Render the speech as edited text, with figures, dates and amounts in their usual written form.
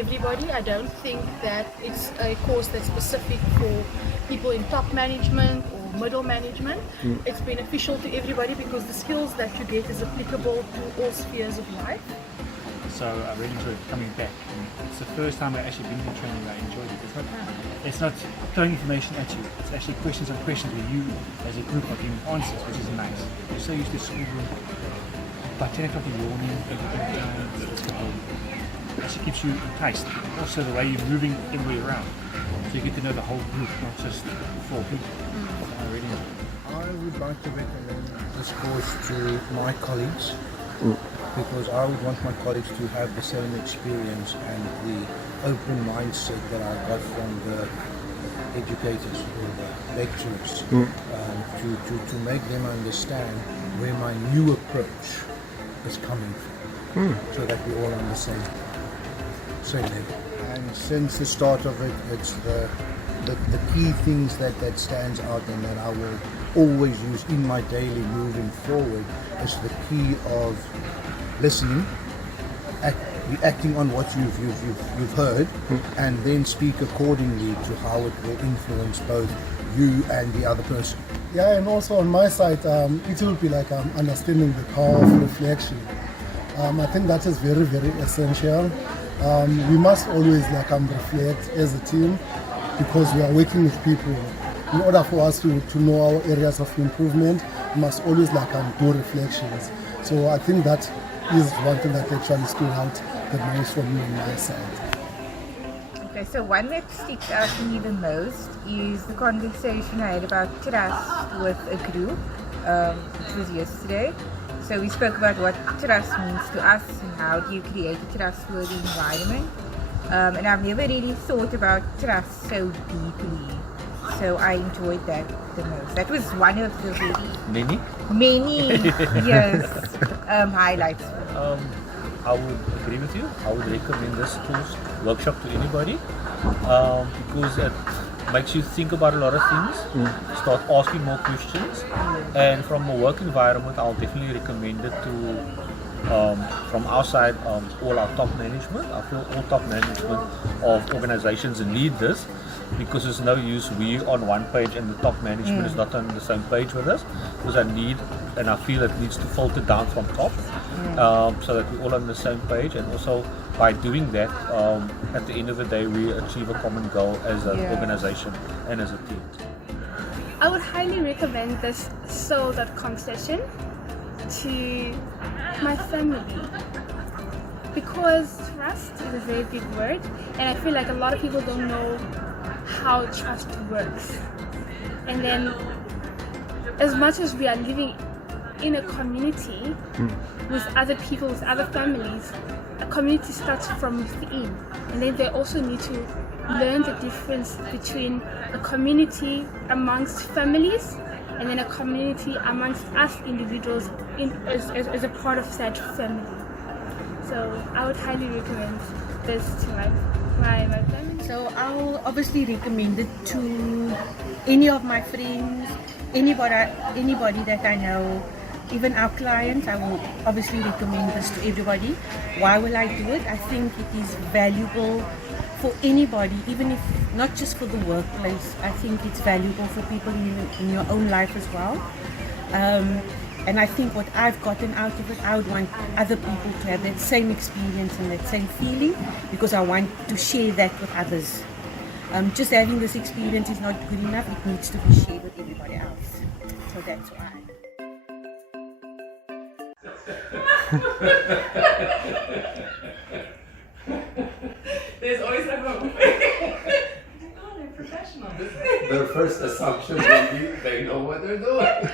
everybody. I don't think that it's a course that's specific for people in top management or middle management. It's beneficial to everybody because the skills that you get is applicable to all spheres of life. So I really enjoyed coming back. And it's the first time I've actually been to training. I enjoyed it. It's not throwing information at you. It's actually questions and questions where you, as a group, are giving answers, which is nice. You're so used to schoolroom. By 10 o'clock in the morning, it's actually keeps you enticed. Also, the way you're moving everywhere around, so you get to know the whole group, not just the 4 people. I really enjoyed it. I would like to recommend this course to my colleagues. Because I would want my colleagues to have the same experience and the open mindset that I got from the educators or the lecturers, to make them understand where my new approach is coming from, so that we're all on the same level. And since the start of it, it's the key things that stands out and that I will always use in my daily moving forward is the key of listening, reacting on what you've heard, and then speak accordingly to how it will influence both you and the other person. Yeah, and also on my side, it will be like understanding the power of reflection. I think that is very, very essential. We must always reflect as a team because we are working with people. In order for us to know our areas of improvement, we must always do reflections. So I think that is one thing that actually stood out the most for me on my side. Okay, so one that sticks out to me the most is the conversation I had about trust with a group, which was yesterday. So we spoke about what trust means to us and how do you create a trustworthy environment. And I've never really thought about trust so deeply. So I enjoyed that the most. That was one of the many yes highlights. I would agree with you. I would recommend this course workshop to anybody because it makes you think about a lot of things, start asking more questions, and from a work environment, I'll definitely recommend it to, from our side, all our top management. I feel all top management of organizations need this because there's no use we on one page and the top management is not on the same page with us, because I feel it needs to filter down from top so that we're all on the same page, and also by doing that, at the end of the day, we achieve a common goal as an organization and as a team. I would highly recommend this soul.com session to my family because trust is a very big word, and I feel like a lot of people don't know how trust works. And then as much as we are living in a community with other people, with other families, a community starts from within, and then they also need to learn the difference between a community amongst families and then a community amongst us individuals as a part of that family. So I would highly recommend this to my family. So I'll obviously recommend it to any of my friends, anybody that I know, even our clients. I will obviously recommend this to everybody. Why will I do it? I think it is valuable for anybody, even if not just for the workplace. I think it's valuable for people in your own life as well. And I think what I've gotten out of it, I would want other people to have that same experience and that same feeling, because I want to share that with others. Just having this experience is not good enough. It needs to be shared with everybody else. So that's why. There's always a hope. Oh, they're professionals. Their first assumption will be they know what they're doing.